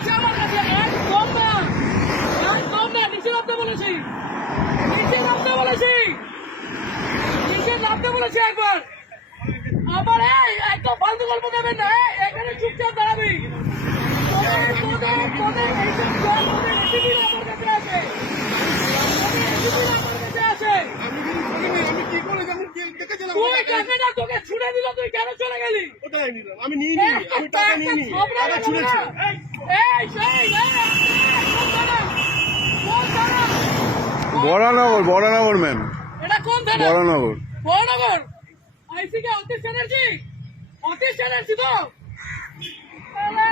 আছে আমার কাছে একদম না একদম না নিচে নামতে বলেছি। নিচে নামতে বলেছি। নিচে নামতে বলেছি একবার। আমার একদম ফালতু গল্প দেবেন না? এখানে চুপচাপ দাঁড়াবি। আমি আমি তোকে ছুড়ে দিল? তুই কেন চলে গেলি? ওটাই নিলাম। আমি আমি টাকা নিইনি, টাকা ছুঁড়েছি। বরানগর বরানগর ম্যাম। এটা কোন থানা বরানগর। বড়নগর আইসি কে অতীশ ব্যানার্জি? অতীশ ব্যানার্জি তো? তাহলে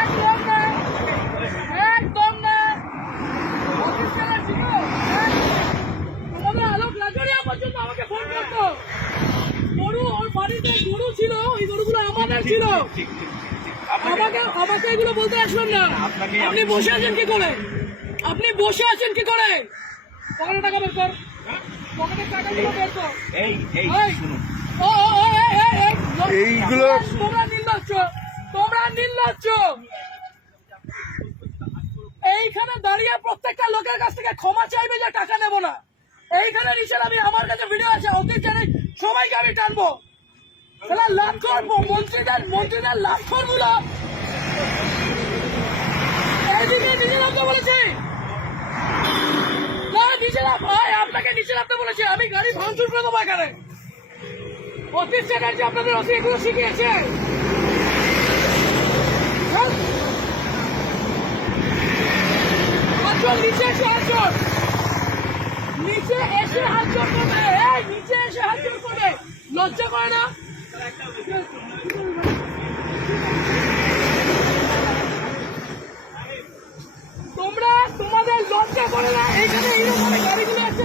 একদম না একদম না। অতীশ ব্যানার্জি তো? তোমাদের আলোক লাজরিয়া পর্যন্ত আমাকে ফোন করতো। গরু ওর বাড়িতে গরু ছিল ওই গরুগুলো আমাদের ছিল। আমাকে আমাকে এগুলো বলতে আসবেন না। আপনি বসে আছেন কি করে? আপনি বসে আছেন কি করে? পকেটে টাকা বের কর। পকেটের টাকাগুলো বের কর। এই এই এই, ও, ও, ও, এই, এই, এই, লো- এইগুলো- তোমরা নির্লজ্জ। তোমরা নির্লজ্জ। এইখানে দাঁড়িয়ে প্রত্যেকটা লোকের কাছ থেকে ক্ষমা চাইবে যে টাকা নেব না। এইখানে নিচে আমি আমার কাছে ভিডিও আছে অতীত জানি সবাইকে আমি টানবো। তাহলে লাভ করব, মন্ত্রীদের মন্ত্রীদের লাভ এইদিকে নিচে নামতে বলেছি। না নিচে নাম ভাই, আপনাকে নিচে নামতে বলেছি, আমি গাড়ি ভাঙচুর করে দেবো এখানে। অতীত চ্যাটার্জি আপনাদের এগুলো শিখিয়েছে হ্যাঁ? হাতজোড়, নিচে এসে হাতজোড়। নিচে এসে হাত জোর করবে এই নিচে এসে হাত জোর করবে লজ্জা করে না তোমরা তোমাদের লজ্জা করে না এইখানে এইরকম গাড়িগুলো আছে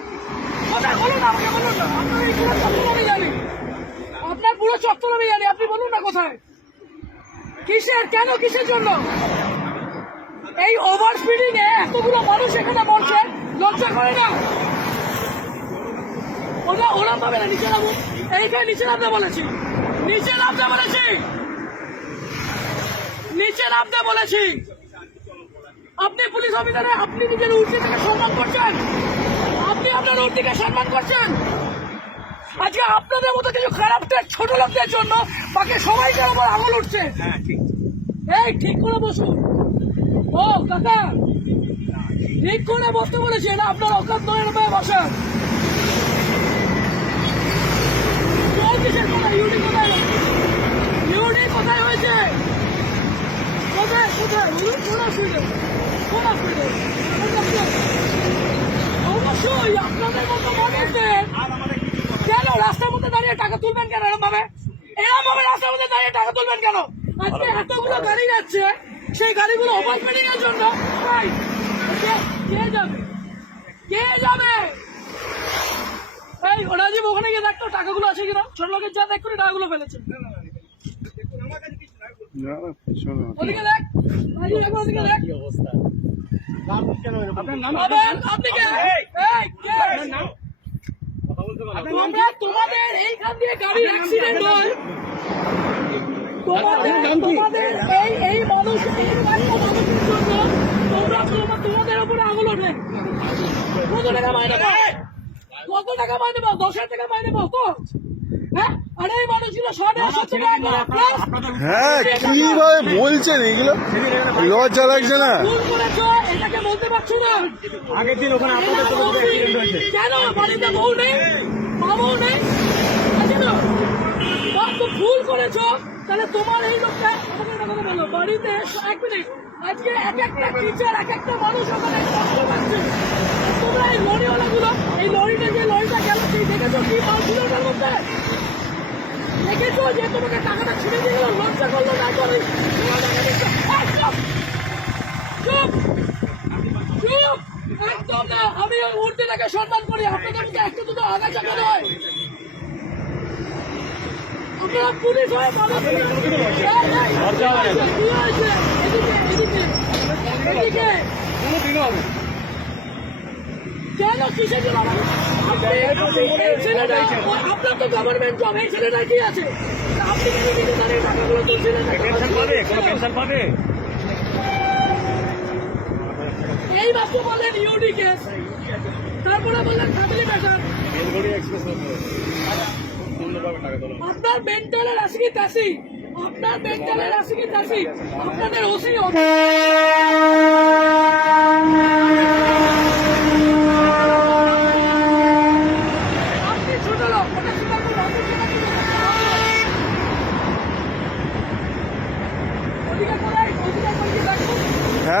আপনার পুরো চত্বর আমি জানি। আপনি বলুন না কোথায়? কিসের? কেন? কিসের জন্য? এই ওভার স্পিডিং এ এতগুলো মানুষ এখানে বলছে লজ্জা করে না? ওরা ওরা পাবে না, নিচে নামো এইখানে নিচে নামতে বলেছি। নিচে নামতে বলেছি। নিচে নামতে বলেছি। আপনি পুলিশ অফিসারে, আপনি নিজের উর্দি থেকে সম্মান করছেন? আপনার উর্দিকে সম্মান করছেন? আজকে আপনাদের মতো কিছু খারাপ ছোট লোকদের জন্য বাকি সবাইকে ওপর আঙুল উঠছে। এই ঠিক করে বসুন। ও কাকা ঠিক করে বসতে বলেছি এটা আপনার অকাত নয় রূপে বসেন। কিসের কোথায় ইউডি কোথায় হয়েছে? কোথায় কোথায়? কোন অসুবিধা কোন অসুবিধা অবশ্যই আপনাদের মতো মানুষদের? কেন? রাস্তার মধ্যে দাঁড়িয়ে টাকা তুলবেন কেন এরকম ভাবে এরকম ভাবে রাস্তার মধ্যে দাঁড়িয়ে টাকা তুলবেন কেন? আজকে এতগুলো গাড়ি যাচ্ছে সেই গাড়িগুলো ওভারস্পিডিং এর জন্য। কে- কে যাবে? কে যাবে? এই ওখানে গিয়ে দেখতো টাকাগুলো আছে কিনা? ছোট লোকের যা দেখ করে টাকাগুলো ফেলেছে। ওদিকে দেখ। ওদিকে দেখ। তোমরা তোমাদের এইখান দিয়ে গাড়ি অ্যাক্সিডেন্ট হয়। তোমাদের তোমাদের এই এই মানুষ এই মানুষের জন্য তোমরা তোমরা তোমাদের উপরে আঙুল ওঠে। কত টাকা মাইনে পাও? কত টাকা মাইনে পাও? দশ হাজার টাকা মাইনে পাও? তো হ্যাঁ? আরে এই মানুষগুলো টাকা হ্যাঁ কীভাবে বলছেন এগুলো? লজ্জা লাগছে না? এটাকে বলতে পারছ না। আগের দিন ওখানে আপনাদের তো অ্যাক্সিডেন্ট হয়েছে। কেন? বাড়িতে বউ নেই? মা বউ নেই? বা তো ভুল করেছ। তাহলে তোমার এই লোকটা কথা বাড়িতে এক মিনিট। আজকে এক একটা টিচার এক একটা মানুষ ওখানে কষ্ট পাচ্ছে তোমরা এই লরিওয়ালাগুলো এই লরিটা যে লরিটা গেল সেই দেখেছ কি মাল ছিল ওটার মধ্যে? দেখেছ যে তোমাকে টাকাটা ছিঁড়ে দিয়ে গেল? লজ্জা করল না? করে চুপ চুপ ওই মূর্তিটাকে সম্মান করি। আপনাদের মধ্যে একটা দুটো আগাছা কেন হয় আপনারা পুলিশ হয়ে এই, এই। কেন কিসের জন্য? এই ছেলেটা, তো গভর্নমেন্ট জব এই ছেলেটা কি আছে? আপনি কেন টাকাগুলো তুলছিলেন পেনশন পাবে? কোনো পেনশন পাবে? এই মাত্র বললেন ইউডি কেস তারপরে বললেন ফ্যামিলি ম্যাটার। আপনার মেন্টালের আসি কি তাসি আপনার মেন্টালের আসি কি তাসি আপনাদের ওসি আপনি ছোট লোক ওটা ছোট লোক আপনি ছোট লোক ওদিকে কোথায় ওদিকে কোথায় দেখুন হ্যাঁ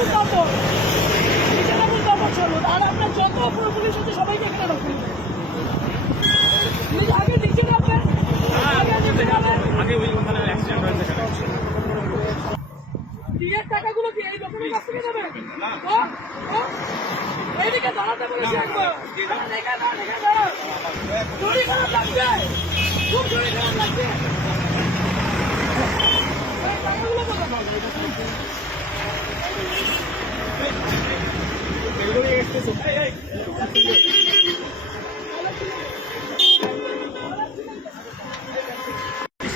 নামুন তারপর। নিচে নামুন চলুন। আর আপনার যত পুলিশ আছে সবাইকে এখানে রাখুন নিচে- আগে নিচে নামবেন আগে নিচে নামবেন আগে ওই ওখানে অ্যাক্সিডেন্ট হয়েছে বিয়ের টাকাগুলো কি এই লোকের কাছ থেকে নেবে হ্যাঁ? হ্যাঁ? এইদিকে দাঁড়াতে বলেছি একবার দাঁড়ান, এখানে দাঁড়ান, এখানে দাঁড়ান। শরীর খারাপ লাগছে খুব শরীর খারাপ লাগছে এই টাকাগুলো কোথায়?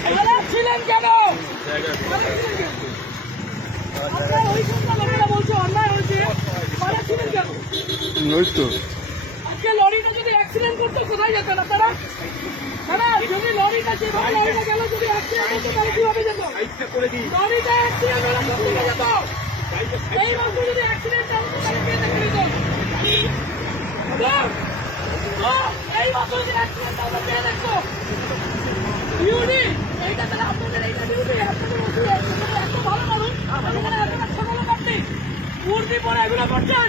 ভালো ছিলেন কেন ভালো ছিলেন কেন? আপনার ওইখানকার লোকেরা বলছে অন্যায় হয়েছে ভালো ছিলেন কেন ওই তো? আজকে লরিটা যদি অ্যাক্সিডেন্ট করতো, কোথায় যেতেন আপনারা দাদা যদি লরিটা যেভাবে লরিটা গেল, যদি অ্যাক্সিডেন্ট করতো তাহলে কীভাবে যেত? লরিটা অ্যাক্সিডেন্ট হলে দিকে যেত? এই মাত্র যদি অ্যাক্সিডেন্ট হতো তাহলে কে দেখে নিত? এই মাত্র যদি অ্যাক্সিডেন্ট হতো, কে দেখতো? এইটা এইটা ডিউটি মানুষ আপনি মূর্তি পরে এগুলো করছেন?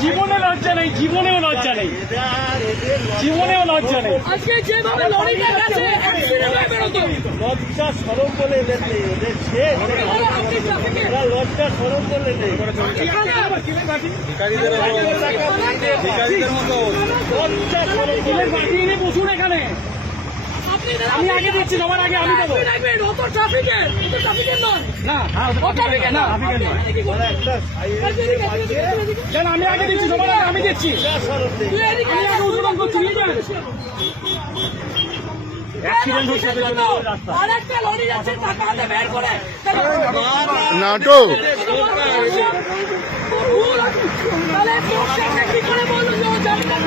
জীবনে লজ্জা নেই জীবনেও লজ্জা নেই জীবনেও লজ্জা নেই হয়ে লজ্জা সরম বলে এদের নেই ওদের শেষ লজ্জা সরম বলে নেই লজ্জা সরম বলে নেই। বসুন এখানে আমি আগে দিচ্ছি সবার আগে আমি দেবো। রাখবেন ট্রাফিকের ও ট্রাফিকের নয়। না ট্রাফিকের না আমি কেন আগে দিচ্ছি আগে আমি দিচ্ছি। আমি আগে উদ্বোধন করছি নাটক।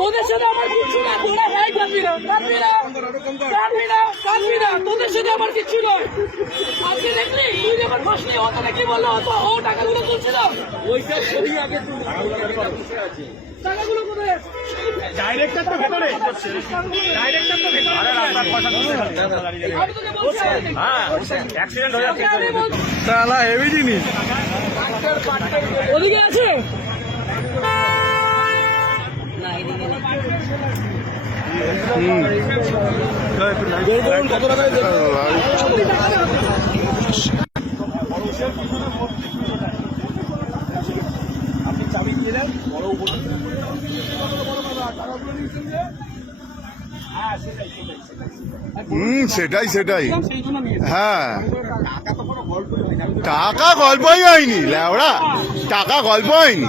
তোদের সাথে আমার কিছু না তোরা ভাই কাঁদবি না কাঁদবি না কাঁদবি না কাঁদবি না তোদের সাথে আমার কিছু নয়। আজকে দেখলি? তুই যখন বসলি ও তোকে কি বলল? ও তো ও টাকাগুলো তুলছিল। টাকাগুলো কোথায় আছে? ডাইরেক্টর তো ভেতরে। ডাইরেক্টর তো ভেতরে। আগে হ্যাঁ অ্যাক্সিডেন্ট হয়ে বলছি। তাহলে হেভি জিনিস। ওদিকে আছে? আপনি চাবি বড় হুম সেটাই সেটাই। হ্যাঁ। টাকা গল্পই হয়নি ল্যাওড়া। টাকা গল্প হয়নি।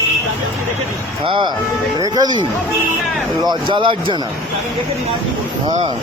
হ্যাঁ রেখে দিন। লজ্জা লাগছে না। হ্যাঁ।